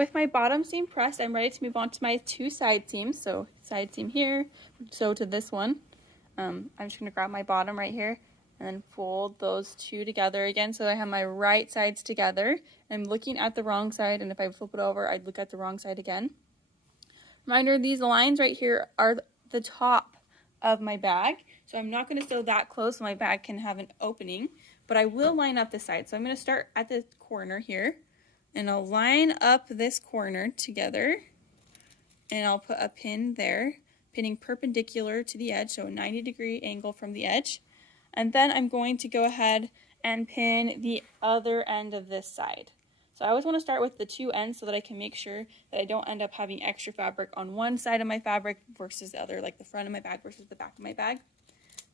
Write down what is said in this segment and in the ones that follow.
With my bottom seam pressed, I'm ready to move on to my 2 side seams. So side seam here, sew to this one. I'm just going to grab my bottom right here and then fold those 2 together again so I have my right sides together. I'm looking at the wrong side, and if I flip it over, I'd look at the wrong side again. Reminder, these lines right here are the top of my bag, so I'm not going to sew that close so my bag can have an opening, but I will line up the side. So I'm going to start at the corner here, and I'll line up this corner together, and I'll put a pin there, pinning perpendicular to the edge, so a 90-degree angle from the edge. And then I'm going to go ahead and pin the other end of this side. So I always want to start with the 2 ends so that I can make sure that I don't end up having extra fabric on one side of my fabric versus the other, like the front of my bag versus the back of my bag.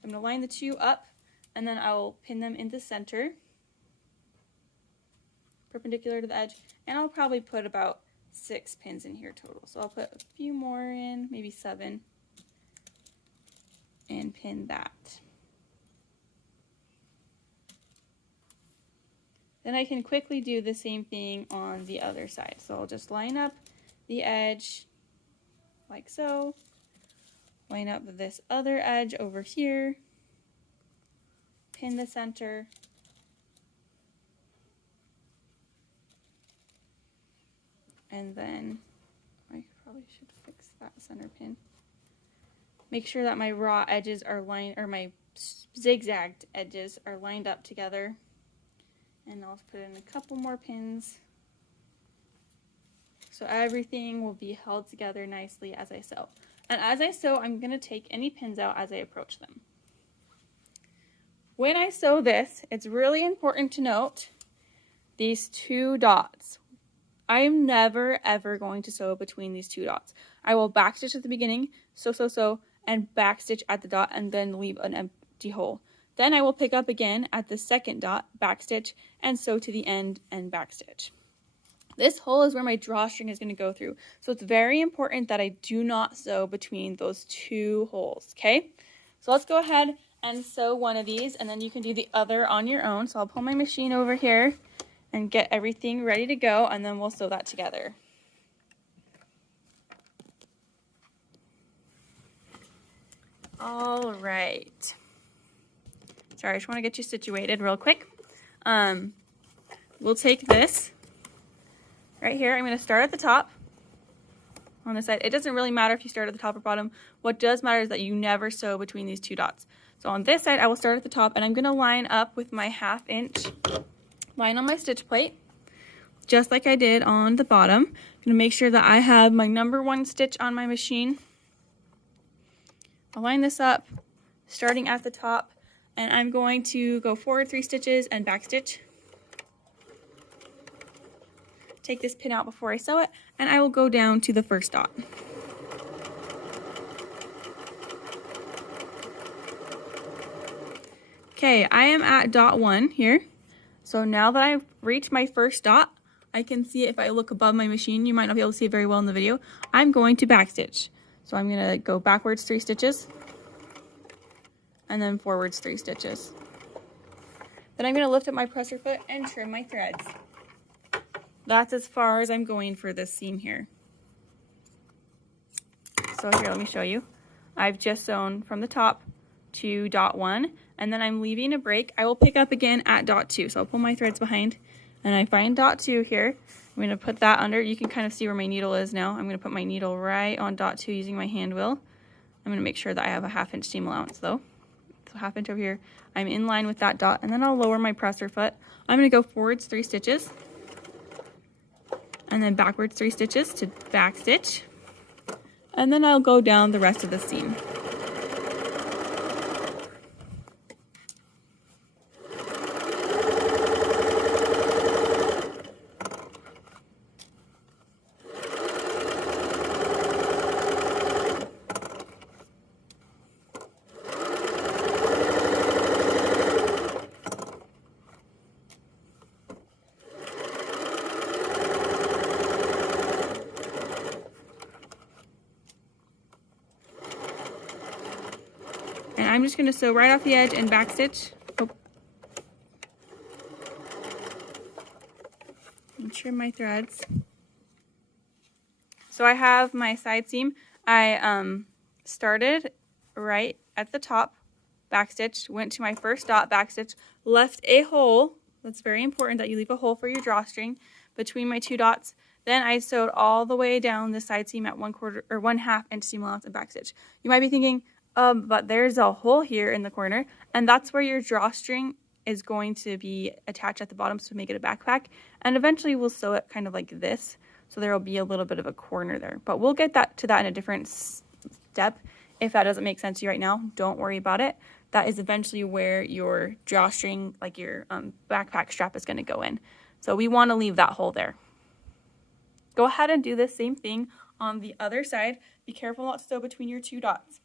I'm going to line the 2 up, and then I'll pin them in the center, perpendicular to the edge, and I'll probably put about 6 pins in here total. So I'll put a few more in, maybe 7, and pin that. Then I can quickly do the same thing on the other side. So I'll just line up the edge like so, line up this other edge over here, pin the center, and then I probably should fix that center pin. Make sure that my raw edges are lined, or my zigzagged edges are lined up together. And I'll put in a couple more pins so everything will be held together nicely as I sew. And as I sew, I'm going to take any pins out as I approach them. When I sew this, it's really important to note these 2 dots. I am never ever going to sew between these 2 dots. I will backstitch at the beginning, sew, and backstitch at the dot, and then leave an empty hole. Then I will pick up again at the second dot, backstitch, and sew to the end and backstitch. This hole is where my drawstring is going to go through, so it's very important that I do not sew between those 2 holes, okay? So let's go ahead and sew one of these, and then you can do the other on your own. So I'll pull my machine over here and get everything ready to go, and then we'll sew that together. All right. Sorry, I just want to get you situated real quick. We'll take this right here. I'm going to start at the top on this side. It doesn't really matter if you start at the top or bottom. What does matter is that you never sew between these 2 dots. So on this side, I will start at the top, and I'm going to line up with my 1/2 inch line on my stitch plate, just like I did on the bottom. I'm going to make sure that I have my number 1 stitch on my machine. I'll line this up, starting at the top, and I'm going to go forward 3 stitches and back stitch. Take this pin out before I sew it, and I will go down to the first dot. Okay, I am at dot 1 here. So now that I've reached my first dot, I can see it if I look above my machine. You might not be able to see it very well in the video. I'm going to back stitch. So I'm going to go backwards 3 stitches, and then forwards 3 stitches. Then I'm going to lift up my presser foot and trim my threads. That's as far as I'm going for this seam here. So here, let me show you. I've just sewn from the top to dot 1, and then I'm leaving a break. I will pick up again at dot 2. So I'll pull my threads behind, and I find dot 2 here. I'm going to put that under. You can kind of see where my needle is now. I'm going to put my needle right on dot 2 using my hand wheel. I'm going to make sure that I have a 1/2 inch seam allowance though. So 1/2 inch over here. I'm in line with that dot, and then I'll lower my presser foot. I'm going to go forwards 3 stitches, and then backwards 3 stitches to back stitch, and then I'll go down the rest of the seam. And I'm just going to sew right off the edge and back stitch. Oh. And trim my threads. So I have my side seam. I started right at the top, backstitch, went to my first dot, backstitch, left a hole. That's very important that you leave a hole for your drawstring between my 2 dots. Then I sewed all the way down the side seam at 1/4 or 1/2 inch seam allowance and backstitch. You might be thinking, but there's a hole here in the corner, and that's where your drawstring is going to be attached at the bottom to make it a backpack. And eventually we'll sew it kind of like this, so there will be a little bit of a corner there. But we'll get to that in a different step. If that doesn't make sense to you right now, don't worry about it. That is eventually where your drawstring, like your backpack strap, is going to go in. So we want to leave that hole there. Go ahead and do the same thing on the other side. Be careful not to sew between your 2 dots.